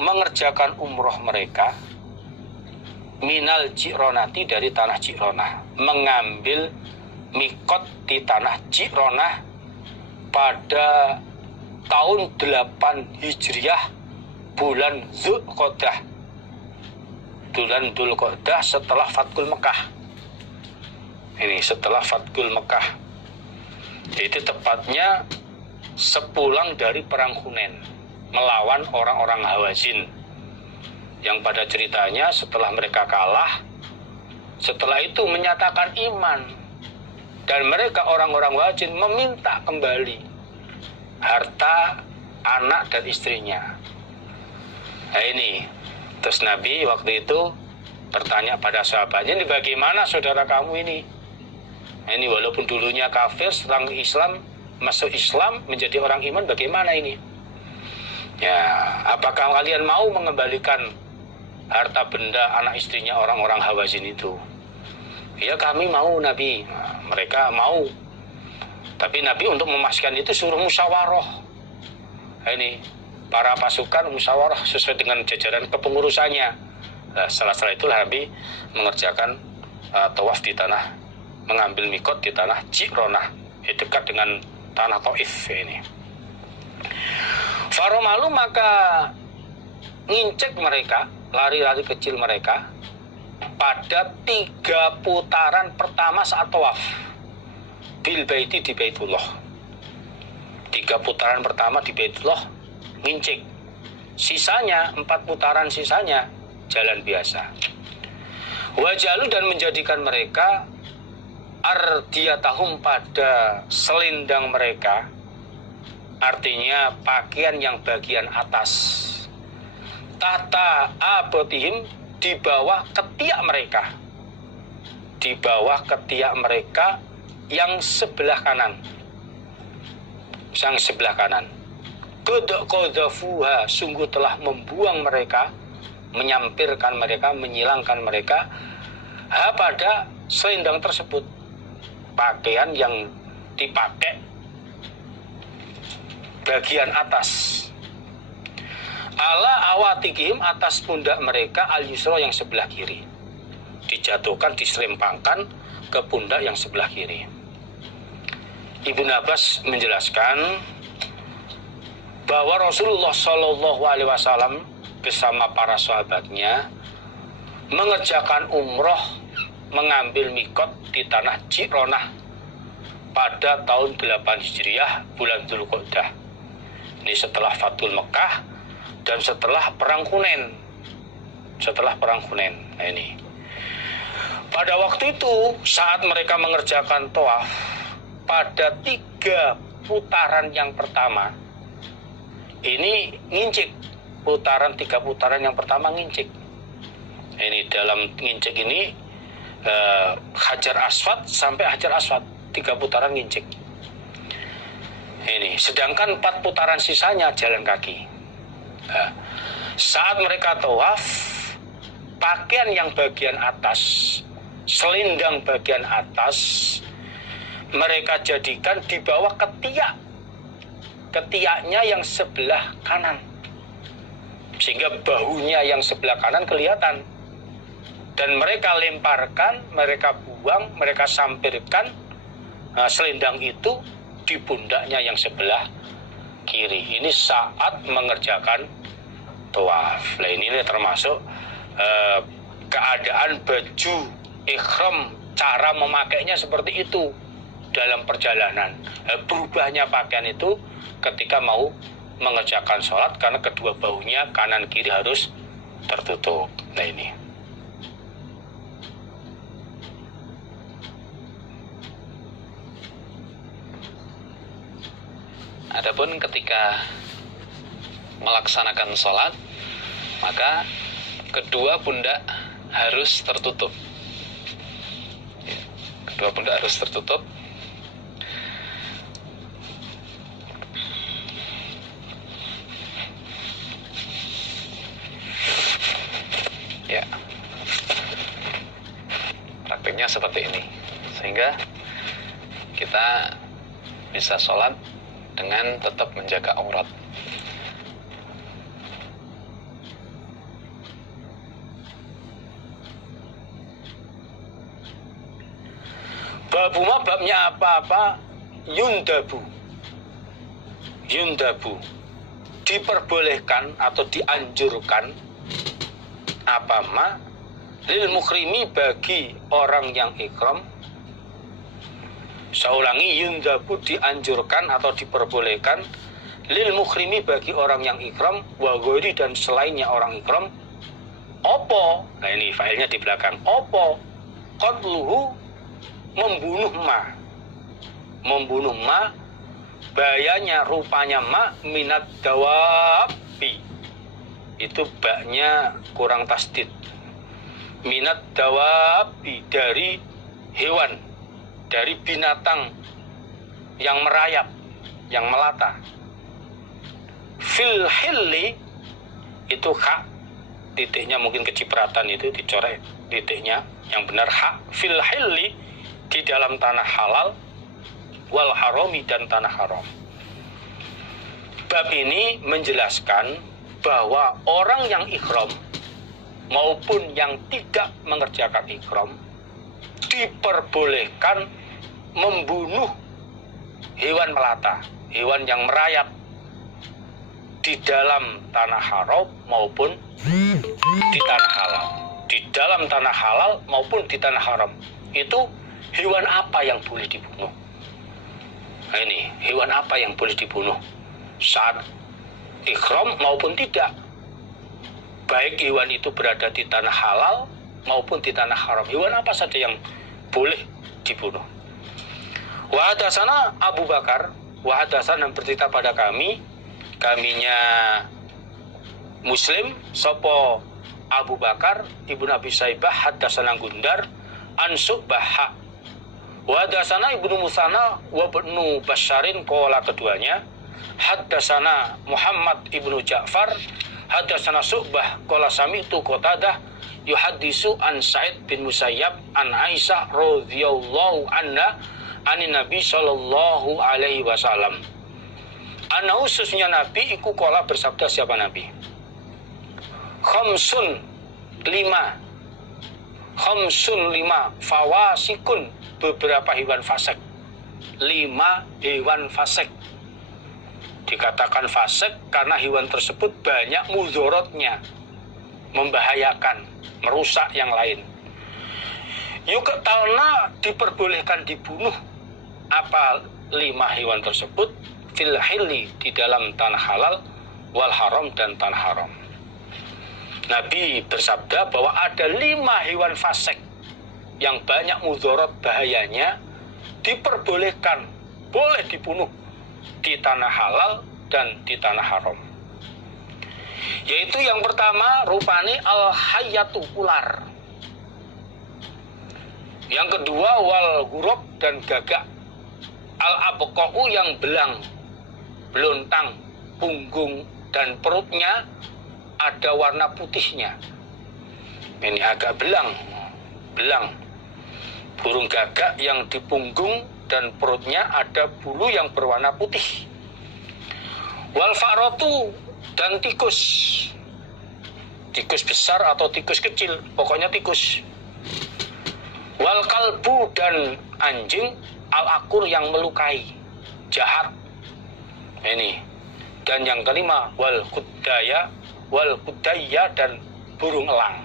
mengerjakan umroh mereka minal Ji'ronati, dari tanah Ji'ronah, mengambil mikot di tanah Ji'ronah pada tahun 8 Hijriah bulan Dzulqa'dah, bulan Dzulqa'dah setelah Fathul Mekah. Ini setelah Fathul Mekah, itu tepatnya sepulang dari perang Hunain melawan orang-orang Hawazin, yang pada ceritanya setelah mereka kalah, setelah itu menyatakan iman, dan mereka orang-orang Hawazin meminta kembali harta anak dan istrinya. Nah ini, terus Nabi waktu itu bertanya pada sahabatnya, ini bagaimana saudara kamu ini? Nah, ini walaupun dulunya kafir, setelah Islam, masuk Islam menjadi orang iman, bagaimana ini? Ya, apakah kalian mau mengembalikan harta benda anak istrinya orang-orang Hawazin itu? Ya kami mau Nabi. Nah, mereka mau. Tapi Nabi untuk memastikan itu suruh musyawarah. Nah, ini para pasukan musyawarah sesuai dengan jajaran kepengurusannya. Nah, setelah itu Nabi mengerjakan tawaf di tanah, mengambil mikot di tanah Ji'ronah, dekat dengan tanah Taif ini. Faromalu, maka ngincek mereka, lari-lari kecil mereka pada 3 putaran pertama saat tawaf bil baiti, di Baitullah. 3 putaran pertama di Baitullah ngincik, sisanya 4 putaran sisanya jalan biasa. Wajalu, dan menjadikan mereka ardiyatahum, pada selendang mereka, artinya pakaian yang bagian atas, tata abotihim, di bawah ketiak mereka, di bawah ketiak mereka yang sebelah kanan, yang sebelah kanan. Qadzafuha, sungguh telah membuang mereka, menyampirkan mereka, menyilangkan mereka pada selendang tersebut, pakaian yang dipakai bagian atas. Ala awatikihim, atas pundak mereka, al yusra, yang sebelah kiri, dijatuhkan, diselempangkan ke pundak yang sebelah kiri. Ibnu Abbas menjelaskan bahwa Rasulullah Shallallahu Alaihi Wasallam bersama para sahabatnya mengerjakan umroh, mengambil mikot di tanah Ji'ronah pada tahun 8 Hijriah bulan Dzulqa'dah. Ini setelah Fathul Mekah dan setelah perang Hunain. Setelah perang Hunain. Nah ini, pada waktu itu saat mereka mengerjakan tawaf, pada 3 putaran yang pertama ini ngincik, putaran 3 putaran yang pertama ngincik. Ini dalam ngincik ini Hajar Aswad sampai Hajar Aswad 3 putaran ngincik. Ini sedangkan 4 putaran sisanya jalan kaki. Nah, saat mereka tawaf, pakaian yang bagian atas, selendang bagian atas, mereka jadikan di bawah ketiak, ketiaknya yang sebelah kanan, sehingga bahunya yang sebelah kanan kelihatan. Dan mereka lemparkan, mereka buang, mereka sampirkan selendang itu di pundaknya yang sebelah kiri. Ini saat mengerjakan tawaf. Nah ini termasuk keadaan baju ihram, cara memakainya seperti itu dalam perjalanan. Berubahnya pakaian itu ketika mau mengerjakan sholat, karena kedua bahunya kanan kiri harus tertutup. Nah ini. Adapun ketika melaksanakan sholat, maka kedua pundak harus tertutup. Kedua pundak harus tertutup. Ya, praktiknya seperti ini, sehingga kita bisa sholat dengan tetap menjaga aurat. Babuma babnya apa-apa yundabu. Yundabu diperbolehkan atau dianjurkan apa ma lil mukrimi bagi orang yang ikram. Saya ulangi, yundabu dianjurkan atau diperbolehkan lil mukrimi bagi orang yang ikram wa ghairi dan selainnya orang ikram. Opo, nah ini failnya di belakang. Opo qatluhu membunuh ma bayanya rupanya ma minat dawabi, itu baknya kurang tasdid. Minat dawabi dari hewan, dari binatang yang merayap, yang melata. Fil hilli itu hak, titiknya mungkin kecipratan itu dicoret titiknya, yang benar hak. Fil hilli di dalam tanah halal, wal harami dan tanah haram. Bab ini menjelaskan bahwa orang yang ikhram maupun yang tidak mengerjakan ikhram diperbolehkan membunuh hewan melata, hewan yang merayap di dalam tanah haram maupun di tanah halal. Di dalam tanah halal maupun di tanah haram. Itu hewan apa yang boleh dibunuh? Nah ini, hewan apa yang boleh dibunuh saat ikhram maupun tidak? Baik hewan itu berada di tanah halal maupun di tanah haram. Hewan apa saja yang boleh dibunuh? Wa hadatsana Abu Bakar, wa hadatsana bercerita pada kaminya Muslim, sopo Abu Bakar Ibnu Abi Saibah hadatsana Gundar an Subah. Wa hadatsana Ibnu Musana wa Ibnu Basyarin, qala keduanya hadatsana Muhammad Ibnu Ja'far hadatsana Subah qala sami'tu Qatadah yuhaddisu an Sa'id bin Musayyab an Aisyah radhiyallahu anha anin Nabi sallallahu alaihi wasallam. Ana khususnya Nabi iku qala bersabda, siapa Nabi? Khamsun lima fawasikun, beberapa hewan fasik. 5 hewan fasik. Dikatakan fasik karena hewan tersebut banyak mudorotnya, membahayakan, merusak yang lain. Yuqtalna diperbolehkan dibunuh apa 5 hewan tersebut fil hilli di dalam tanah halal wal haram dan tanah haram. Nabi bersabda bahwa ada 5 hewan fasik yang banyak mudorot bahayanya, diperbolehkan, boleh dibunuh di tanah halal dan di tanah haram. Yaitu yang pertama rupani al-hayyatu, ular. Yang kedua wal gurab dan gagak. Al-abqa'u yang belang, belontang, punggung dan perutnya ada warna putihnya. Ini agak belang. Burung gagak yang di punggung dan perutnya ada bulu yang berwarna putih. Wal fa'ratu dan tikus. Tikus besar atau tikus kecil, pokoknya tikus. Wal kalbu dan anjing, al-akur yang melukai, jahat. Ini. Dan yang kelima wal kudaya dan burung elang.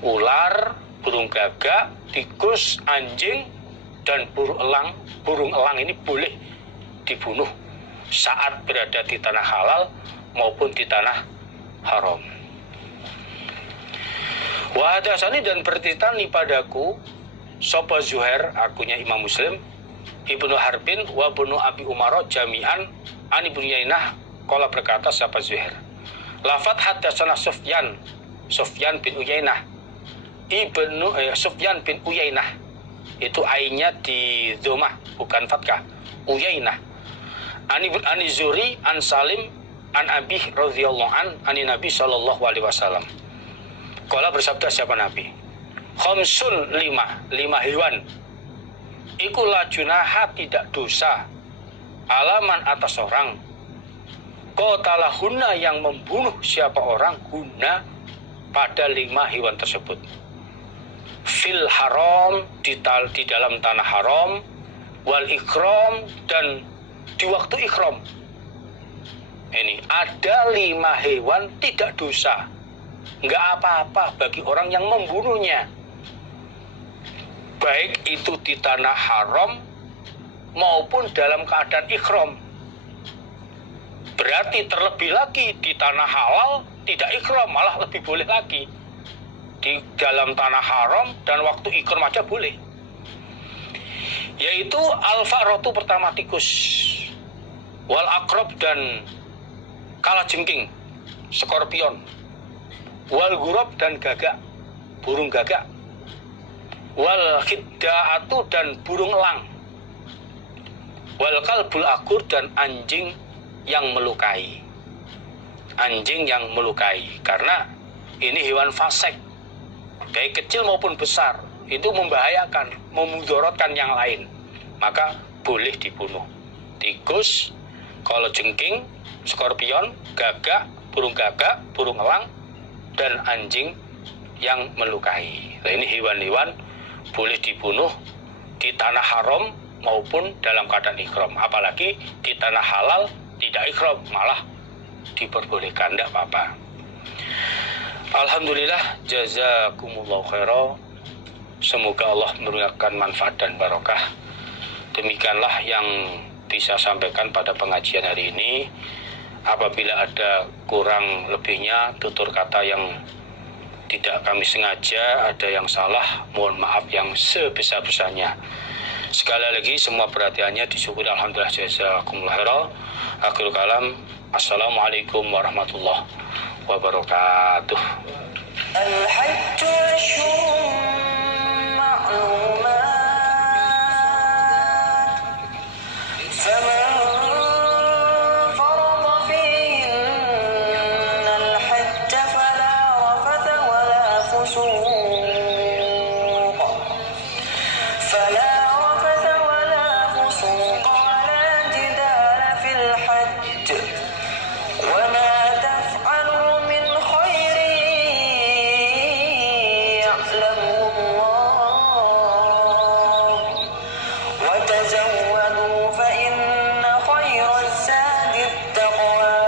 Ular, burung gagak, tikus, anjing dan burung elang. Burung elang ini boleh dibunuh saat berada di tanah halal maupun di tanah haram. Wa hadatsani dan bercerita padaku sapa Zuhair, akunya Imam Muslim, Ibnu Harbin wa Ibnu Abi Umar jami'an an Ibnu Yainah, qala berkata siapa Zuhair. Lafat hadatsana Sufyan bin Uyainah. Sufyan bin Uyainah itu ainnya di dhammah bukan fathah. Uyainah. Ani Zuri an Salim an Abi radhiyallahu an Nabi sallallahu alaihi wasallam. Qala bersabda siapa Nabi? Khamsun 5 hewan. Iku la junaha tidak dosa alaman atas orang qatalahunna yang membunuh siapa orang guna pada 5 hewan tersebut. fil haram, di dalam tanah haram, wal ikram, dan di waktu ikram. Ini ada 5 hewan tidak dosa, nggak apa-apa bagi orang yang membunuhnya, baik itu di tanah haram maupun dalam keadaan ikram. Berarti terlebih lagi di tanah halal tidak ikram, malah lebih boleh lagi. Di dalam tanah haram dan waktu ikram aja boleh. Yaitu al-fa'ratu pertama tikus, wal akrob dan kalajengking, skorpion, wal gurab dan gagak, burung gagak, wal khidda'atu dan burung elang, wal kalbul akur dan anjing yang melukai. Anjing yang melukai, karena ini hewan fasik, baik kecil maupun besar, itu membahayakan, memudorotkan yang lain, maka boleh dibunuh. Tikus, kalajengking, skorpion, gagak, burung elang, dan anjing yang melukai. Nah, ini hewan-hewan boleh dibunuh di tanah haram maupun dalam keadaan ikram. Apalagi di tanah halal tidak ikram, malah diperbolehkan, tidak apa-apa. Alhamdulillah, jazakumullah khairan. Semoga Allah memberikan manfaat dan barokah. Demikianlah yang bisa sampaikan pada pengajian hari ini. Apabila ada kurang lebihnya, tutur kata yang tidak kami sengaja, ada yang salah, mohon maaf yang sebesar-besarnya. Sekali lagi semua perhatiannya disyukuri. Alhamdulillah, jazakumullah khairan. Akhirul kalam, assalamualaikum warahmatullahi wabarakatuh. Al-hajju ashhurun ma'lumat, faman farada fihinna al-hajja fala rafatha wala fusuq fala فسوق ولا جدال في الحج وما تفعلوا من خير يعلمه الله وتزودوا فإن خير الزاد التقوى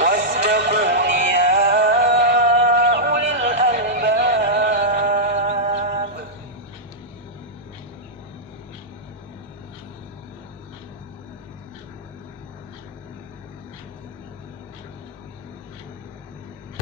واتقوا